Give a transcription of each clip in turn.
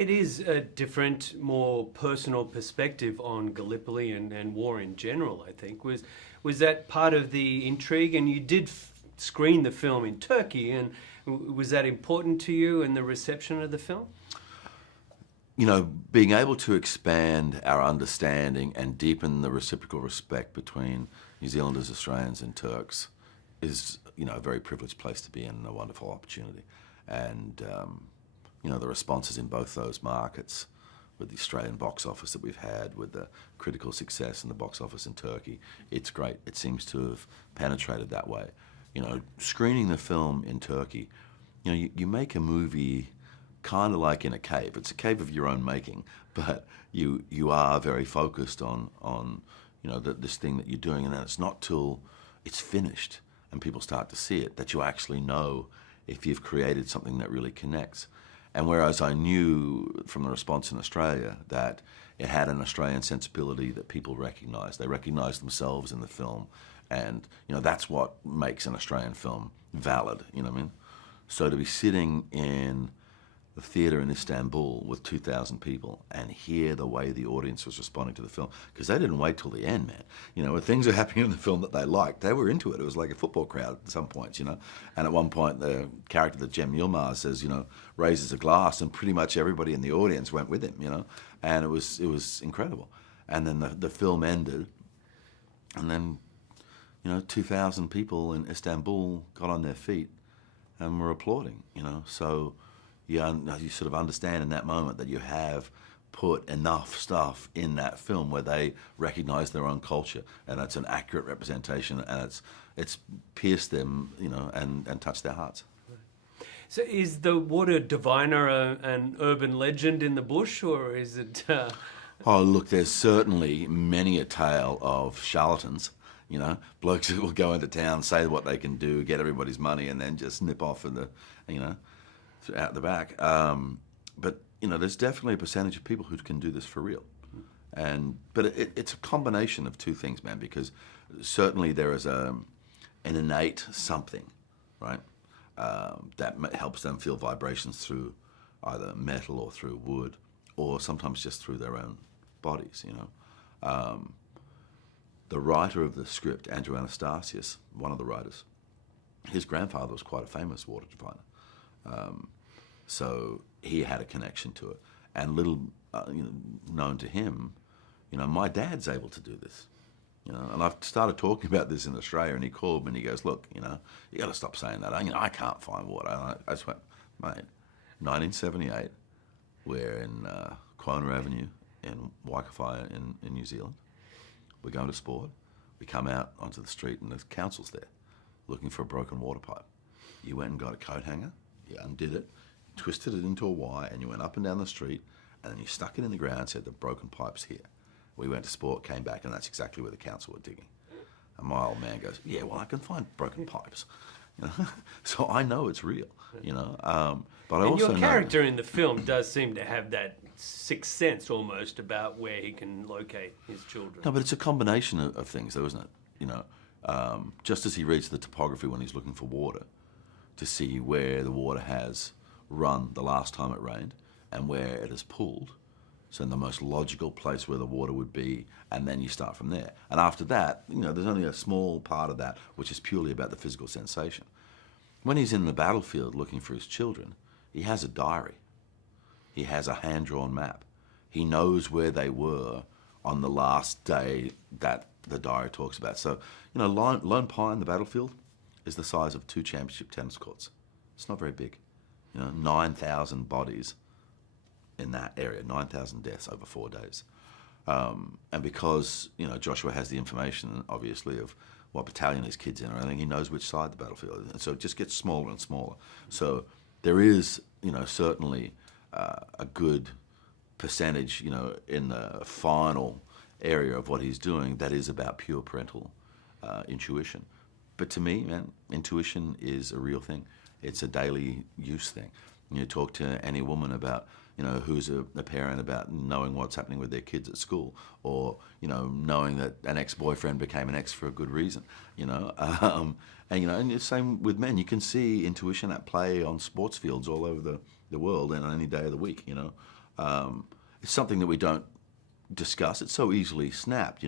It is a different, more personal perspective on Gallipoli and war in general, I think. Was that part of the intrigue? And you did screen the film in Turkey, and was that important to you and the reception of the film? You know, being able to expand our understanding and deepen the reciprocal respect between New Zealanders, Australians and Turks is, you know, a very privileged place to be in and a wonderful opportunity. And, you know, the responses in both those markets, with the Australian box office that we've had, with the critical success in the box office in Turkey, it's great. It seems to have penetrated that way. You know, screening the film in Turkey, you know, you make a movie kind of like in a cave. It's a cave of your own making, but you are very focused on you know, this thing that you're doing, and then it's not till it's finished and people start to see it that you actually know if you've created something that really connects. And whereas I knew from the response in Australia that it had an Australian sensibility that people recognised. They recognised themselves in the film, and you know, that's what makes an Australian film valid, you know what I mean? So to be sitting in the theatre in Istanbul with 2,000 people and hear the way the audience was responding to the film, because they didn't wait till the end, man. You know, when things were happening in the film that they liked, they were into it. It was like a football crowd at some points, you know. And at one point, the character that Jem Yilmaz says, you know, raises a glass, and pretty much everybody in the audience went with him, you know. And it was incredible. And then the film ended, and then, you know, 2,000 people in Istanbul got on their feet and were applauding, you know. So you sort of understand in that moment that you have put enough stuff in that film where they recognise their own culture, and it's an accurate representation, and it's pierced them, you know, and touched their hearts. So is the water diviner an urban legend in the bush, or is it... Oh, look, there's certainly many a tale of charlatans, you know, blokes who will go into town, say what they can do, get everybody's money, and then just nip off in the, you know, out the back. But, you know, there's definitely a percentage of people who can do this for real. But it's a combination of two things, man, because certainly there is an innate something, right, that helps them feel vibrations through either metal or through wood, or sometimes just through their own bodies, you know. The writer of the script, Andrew Anastasius, one of the writers, his grandfather was quite a famous water diviner. So he had a connection to it. And little you know, known to him, you know, my dad's able to do this. You know, and I've started talking about this in Australia, and he called me and he goes, look, you know, you got to stop saying that. You know, I can't find water. And I just went, mate, 1978, we're in Crowe Avenue in Waikowhai in New Zealand. We're going to sport. We come out onto the street and the council's there looking for a broken water pipe. You went and got a coat hanger, you undid it, twisted it into a Y, and you went up and down the street, and then you stuck it in the ground and said, the broken pipe's here. We went to sport, came back, and that's exactly where the council were digging. And my old man goes, yeah, well, I can find broken pipes. You know? So I know it's real, you know. But I and also your character in the film does seem to have that sixth sense almost about where he can locate his children. No, but it's a combination of things, though, isn't it? You know, just as he reads the topography when he's looking for water, to see where the water has run the last time it rained and where it has pooled. So in the most logical place where the water would be, and then you start from there. And after that, you know, there's only a small part of that which is purely about the physical sensation. When he's in the battlefield looking for his children, he has a diary. He has a hand-drawn map. He knows where they were on the last day that the diary talks about. So, you know, Lone Pine, the battlefield, is the size of 2 championship tennis courts. It's not very big. You know, 9,000 bodies in that area, 9,000 deaths over 4 days. And because, you know, Joshua has the information, obviously, of what battalion his kid's in or anything, he knows which side the battlefield is. And so it just gets smaller and smaller. So there is, you know, certainly a good percentage, you know, in the final area of what he's doing that is about pure parental intuition. But to me, man, intuition is a real thing. It's a daily use thing. You talk to any woman about, you know, who's a parent, about knowing what's happening with their kids at school, or, you know, knowing that an ex-boyfriend became an ex for a good reason, you know. And, you know, and the same with men. You can see intuition at play on sports fields all over the world and on any day of the week, you know. It's something that we don't discuss. It's so easily snapped,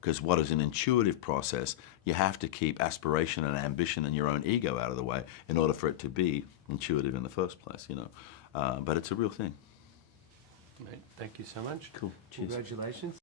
because what is an intuitive process, you have to keep aspiration and ambition and your own ego out of the way in order for it to be intuitive in the first place, But it's a real thing. Mate, thank you so much. Cool. Cheers. Congratulations.